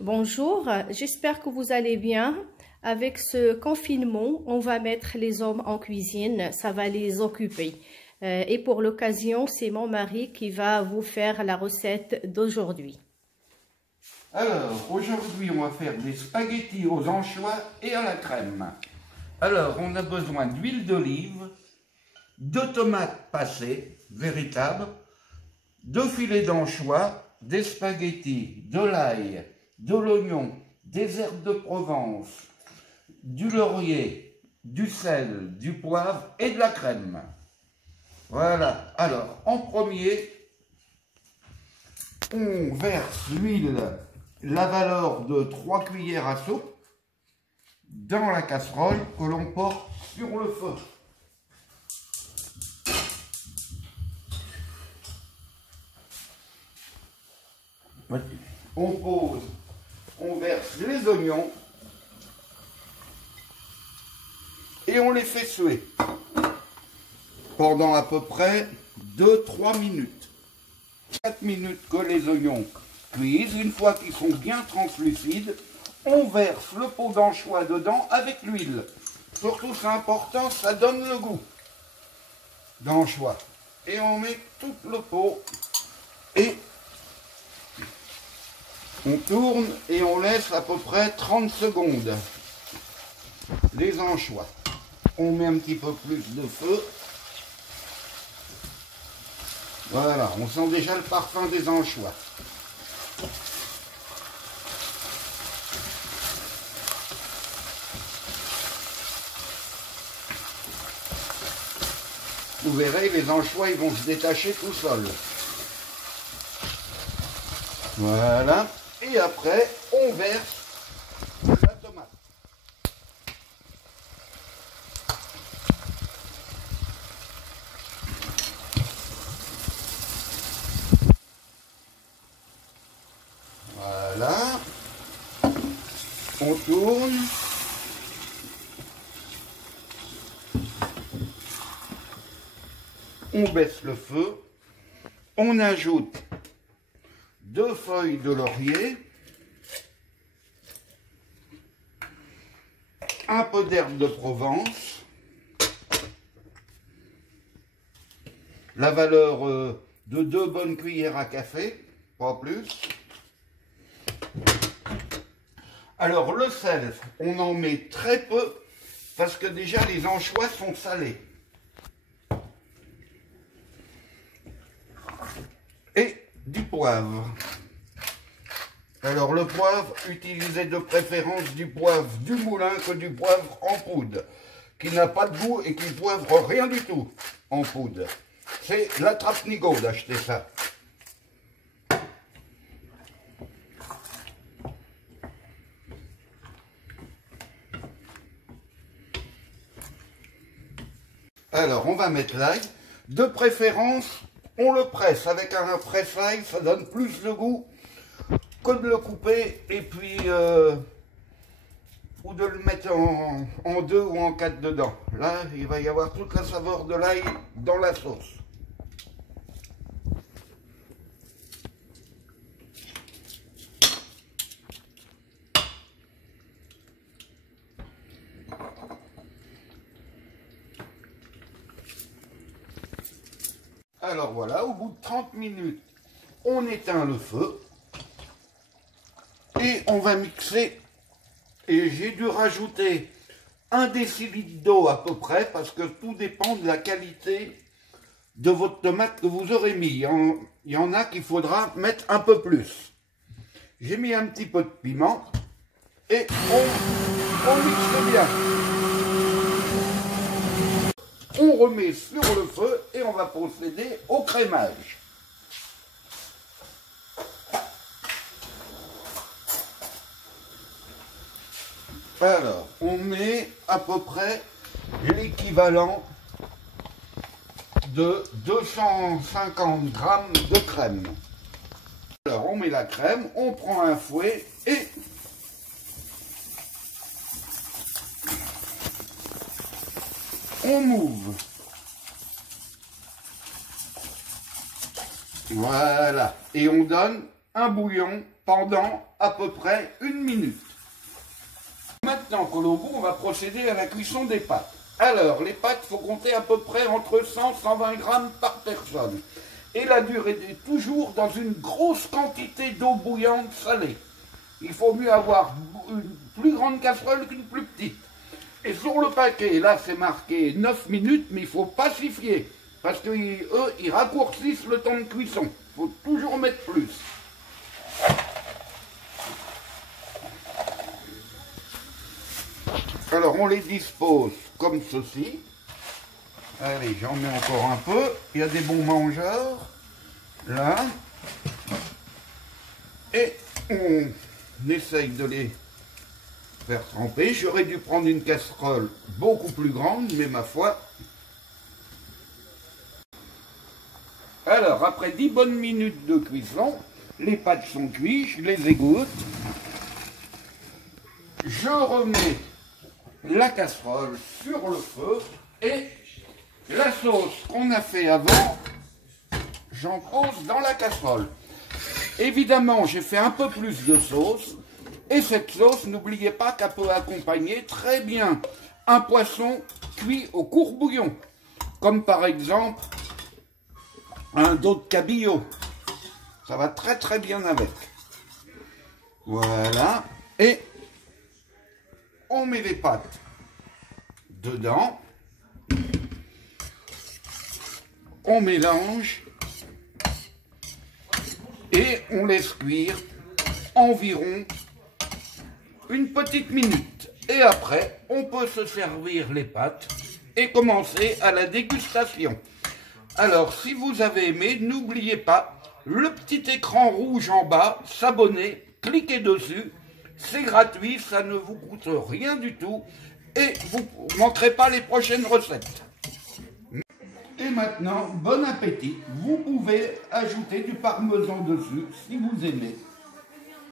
Bonjour, j'espère que vous allez bien. Avec ce confinement, on va mettre les hommes en cuisine, ça va les occuper. Et pour l'occasion, c'est mon mari qui va vous faire la recette d'aujourd'hui. Alors, aujourd'hui, on va faire des spaghettis aux anchois et à la crème. Alors, on a besoin d'huile d'olive, de tomates passées, véritables, de filets d'anchois, des spaghettis, de l'ail, de l'oignon, des herbes de Provence, du laurier, du sel, du poivre et de la crème. Voilà. Alors, en premier, on verse l'huile, la valeur de 3 cuillères à soupe, dans la casserole que l'on porte sur le feu. On verse les oignons et on les fait suer pendant à peu près 2-3 minutes. 4 minutes que les oignons cuisent. Une fois qu'ils sont bien translucides, on verse le pot d'anchois dedans avec l'huile. Surtout, c'est important, ça donne le goût d'anchois. Et on met tout le pot et on tourne et on laisse à peu près 30 secondes les anchois. On met un petit peu plus de feu. Voilà, on sent déjà le parfum des anchois. Vous verrez, les anchois, ils vont se détacher tout seuls. Voilà. Et après, on verse la tomate. Voilà. On tourne. On baisse le feu. On ajoute 2 feuilles de laurier, un peu d'herbe de Provence, la valeur de 2 bonnes cuillères à café, pas plus. Alors le sel, on en met très peu parce que déjà les anchois sont salés. Et du poivre. Alors le poivre, utilisez de préférence du poivre du moulin que du poivre en poudre, qui n'a pas de goût et qui poivre rien du tout en poudre. C'est l'attrape-nigo d'acheter ça. Alors on va mettre l'ail. De préférence, on le presse. Avec un presse-ail, ça donne plus de goût que de le couper et puis ou de le mettre en 2 ou en 4 dedans. Là, il va y avoir toute la saveur de l'ail dans la sauce. Alors voilà, au bout de 30 minutes, on éteint le feu. Et on va mixer, et j'ai dû rajouter 1 décilitre d'eau à peu près, parce que tout dépend de la qualité de votre tomate que vous aurez mis. Il y en a qu'il faudra mettre un peu plus. J'ai mis un petit peu de piment, et on mixe bien. On remet sur le feu, et on va procéder au crémage. Alors, on met à peu près l'équivalent de 250 grammes de crème. Alors, on met la crème, on prend un fouet et on mouve. Voilà. Et on donne un bouillon pendant à peu près 1 minute. Maintenant que l'eau bout, on va procéder à la cuisson des pâtes. Alors, les pâtes, il faut compter à peu près entre 100 et 120 grammes par personne. Et la durée est toujours dans une grosse quantité d'eau bouillante salée. Il faut mieux avoir une plus grande casserole qu'une plus petite. Et sur le paquet, là c'est marqué 9 minutes, mais il ne faut pas s'y fier. Parce qu'eux, ils raccourcissent le temps de cuisson. Il faut toujours mettre plus. Alors on les dispose comme ceci. Allez, j'en mets encore un peu. Il y a des bons mangeurs. Là. Et on essaye de les faire tremper. J'aurais dû prendre une casserole beaucoup plus grande, mais ma foi. Alors, après 10 bonnes minutes de cuisson, les pâtes sont cuites, je les égoutte. Je remets la casserole sur le feu et la sauce qu'on a fait avant, j'en pose dans la casserole. Évidemment, j'ai fait un peu plus de sauce. Et cette sauce, n'oubliez pas qu'elle peut accompagner très bien un poisson cuit au court bouillon. Comme par exemple un dos de cabillaud. Ça va très très bien avec. Voilà. Et on met les pâtes dedans. On mélange. Et on laisse cuire environ une petite minute. Et après, on peut se servir les pâtes et commencer à la dégustation. Alors, si vous avez aimé, n'oubliez pas le petit écran rouge en bas, s'abonner, cliquez dessus. C'est gratuit, ça ne vous coûte rien du tout. Et vous ne manquerez pas les prochaines recettes. Et maintenant, bon appétit. Vous pouvez ajouter du parmesan dessus si vous aimez.